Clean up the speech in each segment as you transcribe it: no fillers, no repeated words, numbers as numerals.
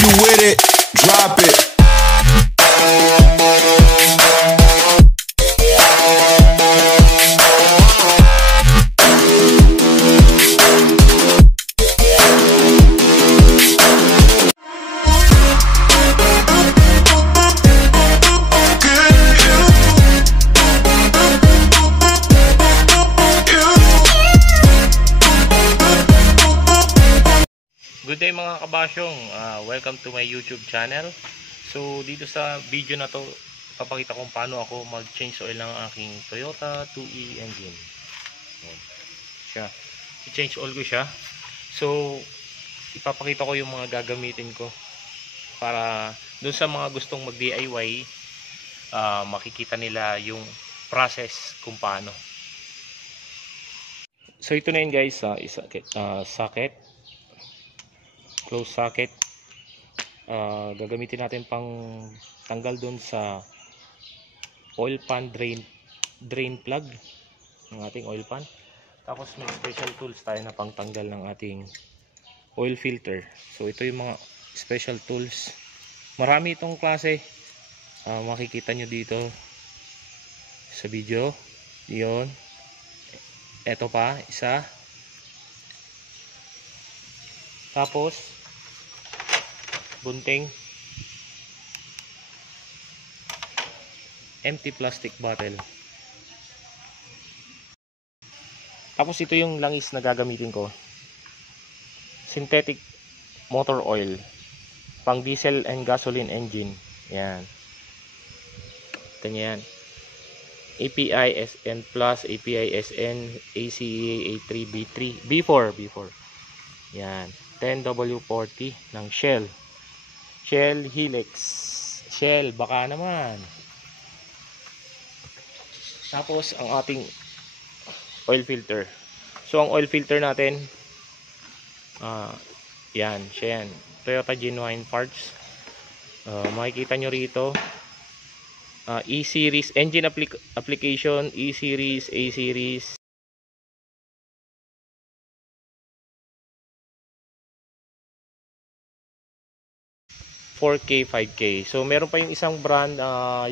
you with it, drop it. Good day mga kabasyong, welcome to my YouTube channel. So dito sa video na to, papakita kung paano ako mag-change oil ng aking Toyota 2E engine. Siya, i-change oil ko siya. So ipapakita ko yung mga gagamitin ko para dun sa mga gustong mag-DIY, makikita nila yung process kung paano. So ito na yun guys, socket, close socket. Gagamitin natin pang tanggal doon sa oil pan drain plug ng ating oil pan. Tapos may special tools tayo na pang tanggal ng ating oil filter. So ito yung mga special tools. Marami itong klase. Makikita nyo dito sa video. Yun. Ito pa, isa. Tapos bunting, empty plastic bottle. Tapos ito yung langis na gagamitin ko, synthetic motor oil, pang diesel and gasoline engine. Yan, ganyan. API SN Plus, API SN, ACEA A3 B3 B4. Yan, 10W40 ng Shell Helix. Shell, baka naman. Tapos ang ating oil filter. So ang oil filter natin, yan, siya yan, Toyota Genuine Parts. Makikita nyo rito, E-Series engine application, E-Series, A-Series, 4K, 5K. So meron pa yung isang brand,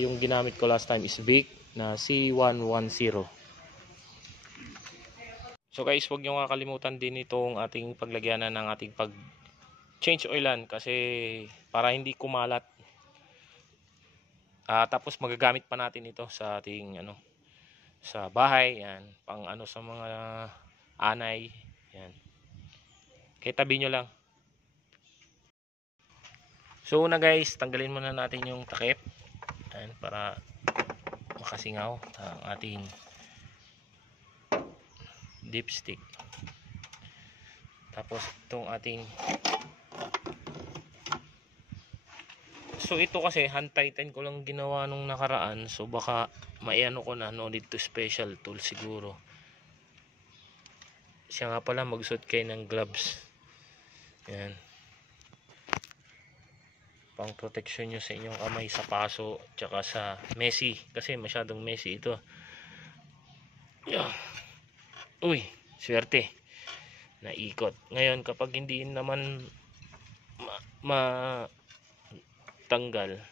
yung ginamit ko last time is Vic na C110. So guys, huwag nyo kakalimutan din itong ating paglagyanan ng ating pag change oilan, kasi para hindi kumalat. Tapos magagamit pa natin ito sa ating sa bahay, yan, pang sa mga anay, yan. Kaya tabi nyo lang. So una guys, tanggalin muna natin yung takip. Ayan, para makasingaw ang ating dipstick. Tapos itong ating, so ito kasi hand tighten ko lang ginawa nung nakaraan. So baka maiano ko na, no need to special tool siguro. Siya nga pala, magsuot kayo ng gloves. Yan, pang protection nyo sa inyong kamay sa paso tsaka sa messy, kasi masyadong messy ito. Uy, swerte, naikot. Ngayon kapag hindi naman tanggal,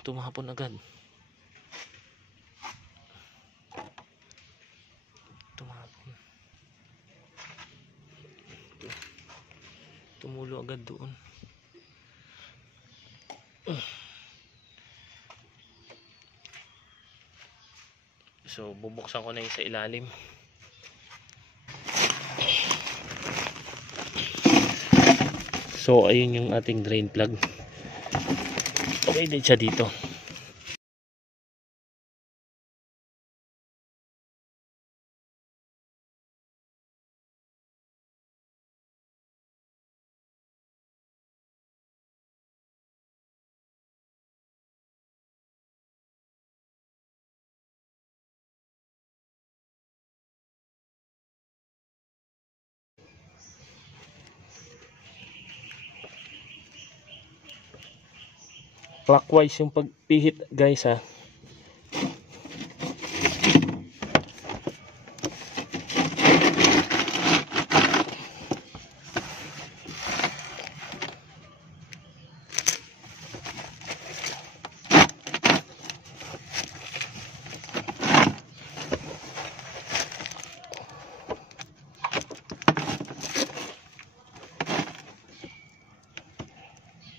tumahapon agad. Tumulo agad doon. So bubuksan ko na yung sa ilalim. So ayun yung ating drain plug. Okay din siya dito. Clockwise yung pagpihit guys ha.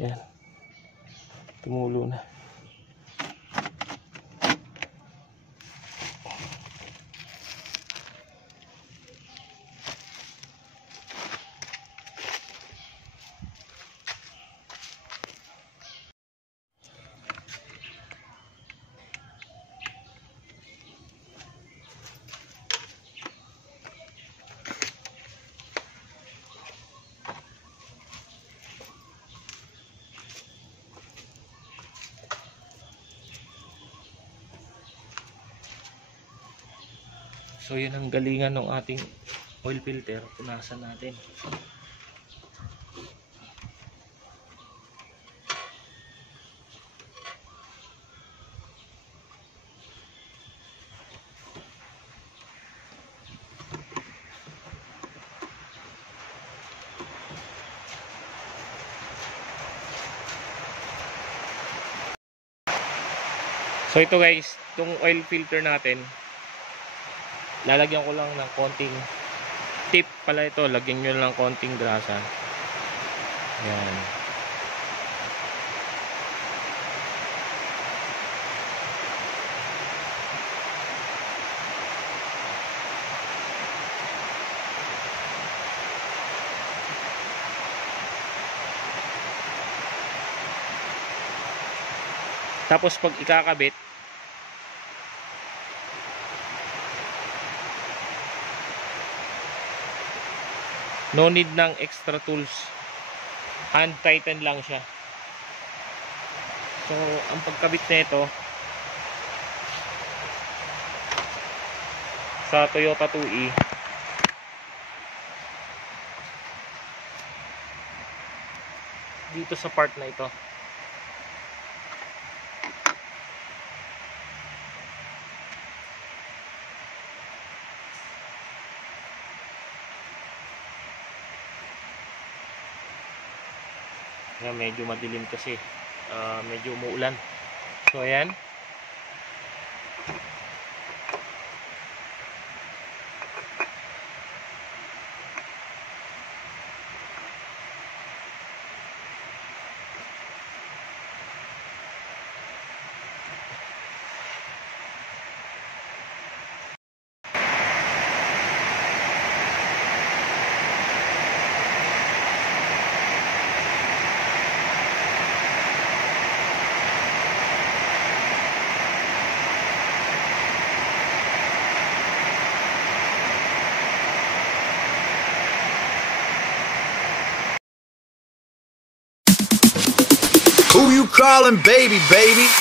Yan. Tumulo na. So yun ang galingan ng ating oil filter. Punasan natin. So ito guys, itong oil filter natin, lalagyan ko lang ng konting tip pala ito. Lagyan nyo lang konting grasa. Yan. Tapos pag ikakabit, no need ng extra tools. Hand tighten lang siya. So, ang pagkabit nito sa Toyota 2E, dito sa part na ito. Medyo madilim kasi medyo umuulan. So ayan, Who you calling baby, baby?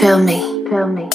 Feel me. Feel me.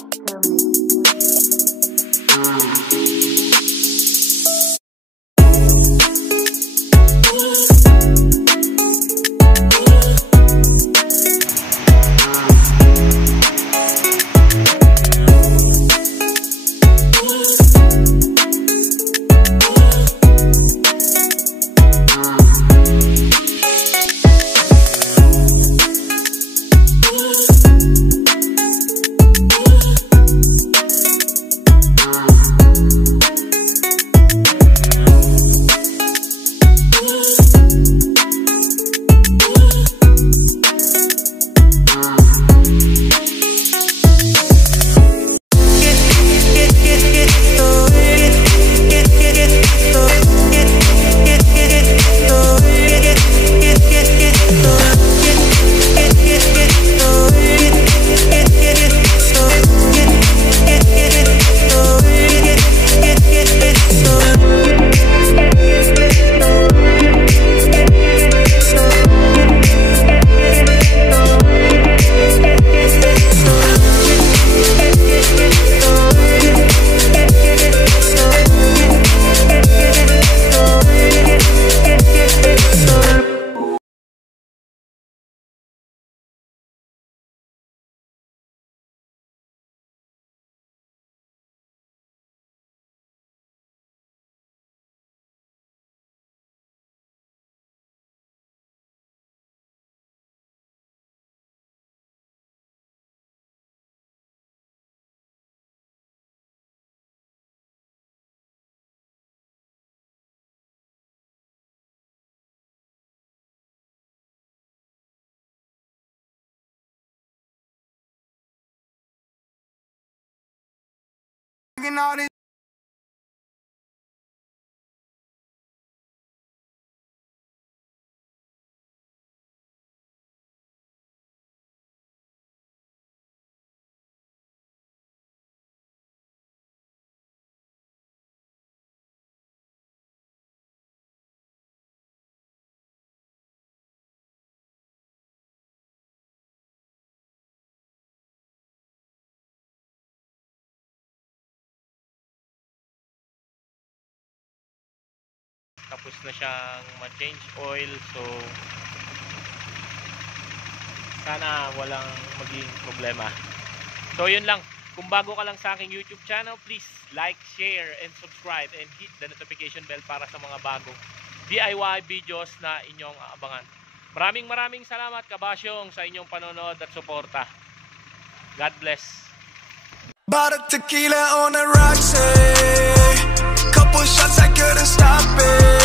and all this. Tapos na siyang ma-change oil, so sana walang maging problema. So yun lang, kung bago ka lang sa aking YouTube channel, please like, share, and subscribe, and hit the notification bell para sa mga bagong DIY videos na inyong aabangan. Maraming salamat kabasyong sa inyong panonood at suporta. God bless. Bottle tequila on the rocks, couple shots I couldn't stop it.